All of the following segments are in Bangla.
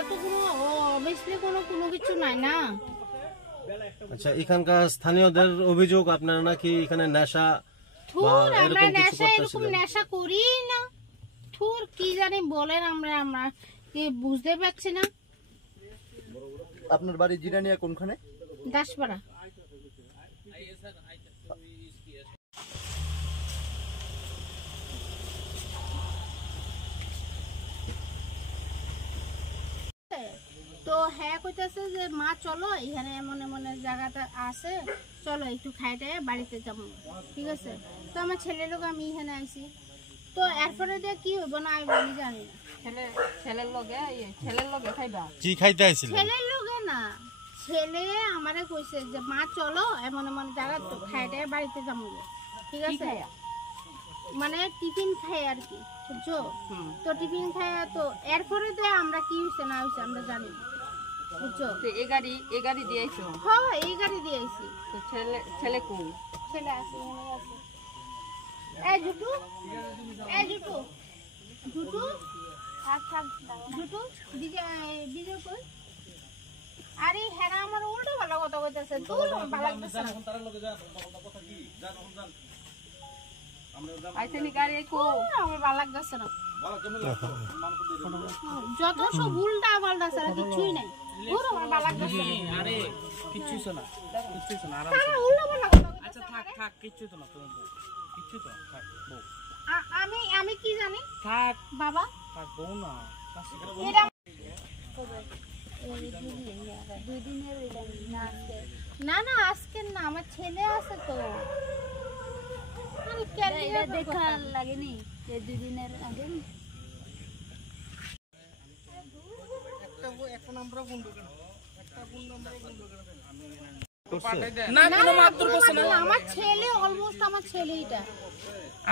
এটা তো কোনো অবভিয়াসলি কোনো কিছু নাই না। আচ্ছা, এখানকার স্থানীয়দের অভিযোগ আপনারা নাকি এখানে নেশা আমরা নেশা এরকম নেশা করি না। থুর কি জানি বলেন, আমরা কি বুঝতে পারছি না। আপনার বাড়ি জিরানিয়া কোনখানে? দাসপাড়া। তো হ্যাঁ কইতেছে যে মা চলো এখানে এমন এমন জায়গাটা আছে, চলো একটু খাইতে বাড়িতে যাবো, ঠিক আছে। তো আমার ছেলের লোক আমি এখানে আইছি, তো এরপরে দিয়ে কি হইব না আমি জানি না। ছেলের লগে খাইবা কি খাইতে আইছিল? ছেলের লগে না, ছেলে আমারে কইছে যে মা চলো এমন এমন জায়গা তো খাইতে বাড়িতে যাবো, ঠিক আছে। মানে টিফিন খাই আর কি, বুঝছো? তো টিফিন খাই, তো এরপরে দিয়ে আমরা কি হইছে না হইছে আমরা জানি না, বুঝছো। এই গাড়ি দিয়ে আইছো? হ্যাঁ, এই গাড়ি দিয়ে আইছি। তো ছেলে কোন? ছেলে আছে, মনে আছে। জুটু আচ্ছা জুটু দিদি কই? আরে হ্যাঁ, আমার উল্টো ভালো কথা কইতাছে, তুই ভালো লাগতেছে না। আইতেনি গাড়ি কো? আমার ভালো লাগতেছে না, যত সব উল্টা পাল্টা ছাড়া কিছুই নাই। ওর আমার ভালো লাগতেছে না। আরে কিচ্ছু না, আরাম। উল্টা পাল্টা কথা। আচ্ছা থাক কিচ্ছু তো না, তুমি কিচ্ছু তো থাক বউ। আমি কি জানি? থাক বাবা, থাক বউ না। এটা না না আজকে না, আমার ছেলে আছে তো। এটা দেখা লাগেনি যে 2 দিনের আগে? না কোনো মারধর করছে না। আমার ছেলে অলমোস্ট আমার ছেলে এটা।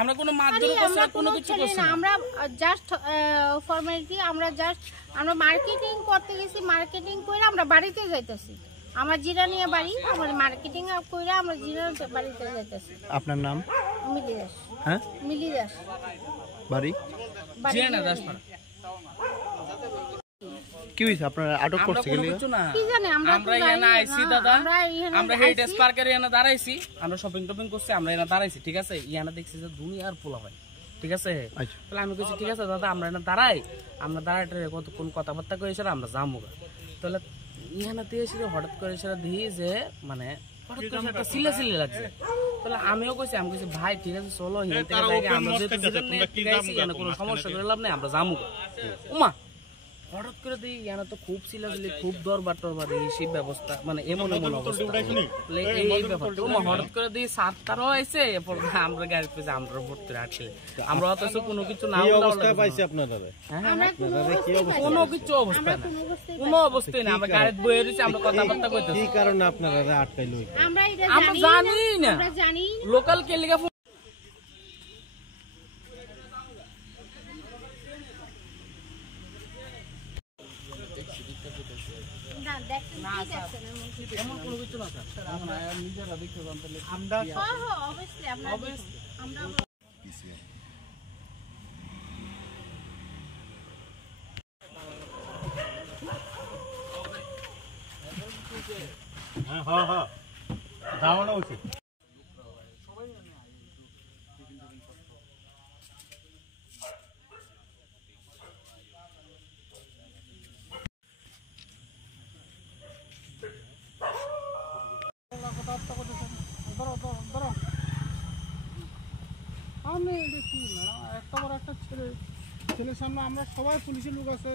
আমরা কোনো মারধর করছে না, কোনো কিছু করছে না। আমরা জাস্ট ফর্মালিটি, আমরা মার্কেটিং করতে গেছি, মার্কেটিং করে আমরা বাড়িতে যাইতেছি। আমার জিরানিয়া বাড়ি, আমার মার্কেটিং করে আমরা জিরানিয়া বাড়িতে যাইতেছি। আপনার নাম? মিলি দাস। হ্যাঁ, মিলি দাস। বাড়ি জিরানিয়া দাসপাড়া। কি হইছে আপনারা আটক করতে গেলে? কিছু না, কি জানি আমরা এখানে আইছি দাদা, আমরা হেরিটেজ পার্কের এখানে দাঁড়াইছি, আমরা শপিং করছি, আমরা এখানে দাঁড়াইছি, ঠিক আছে। ইয়ানা দেখছি যে দুনিয়ার পোলা হয়, ঠিক আছে। তাহলে আমি কইছি ঠিক আছে দাদা, আমরা এখানে আমরা দাঁড়াইতে কতক্ষণ কথাবার্তা কই এসে আমরা যাবো। তাহলে ইয়ানা দিয়ে এসে হঠাৎ করে এসে দিই যে মানে হঠাৎ করে একটা সিলে লাগছে। তাহলে আমিও কইছি, ভাই ঠিক আছে চলো, এখান থেকে আমরা যেহেতু কোনো সমস্যা করে লাভ নেই, আমরা যাবো। উমা হঠাৎ করে দিই ইয়ানা তো খুব সিলাসিলি, খুব দরবার সেই ব্যবস্থা, মানে এমন অবস্থা। এই ব্যাপারটা হঠাৎ করে দিই সাতটারও আইসে, আমরা গাড়ি পেয়েছি, আমরা ভর্তি রাখছি, আমরা অথচ কোনো কিছু না পাইছি আপনারা। কোনো কিছু অবস্থা না, কোনো অবস্থায় না, আমরা গাড়ি বয়ে রয়েছি, আমরা কথাবার্তা করতেছি। কি কারণে আপনারা আটকাইল? আমরা জানি না, লোকাল কে লিগা এমন কোনো কিছু না স্যার, আমরা নিজেরা দেখতে জানতে আমরা হ্যাঁ যাওয়ানো উচিত। আমি দেখি ম্যাডাম, একটা বড় একটা ছেলের সামনে আমরা সবাই পুলিশের লোক আছে,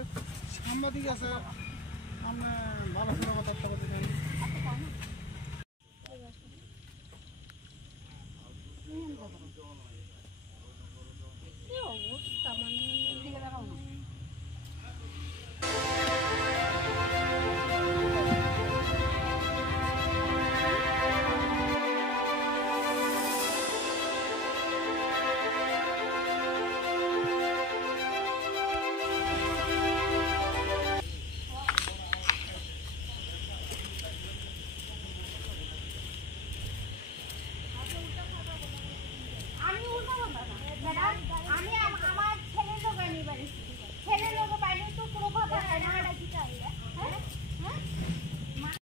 সাংবাদিক আছে, আমরা ভালো ছিল কথাবার্তা করতে চাই। কি অবস্থা, মানে দিকে দাঁড়াও না। আমি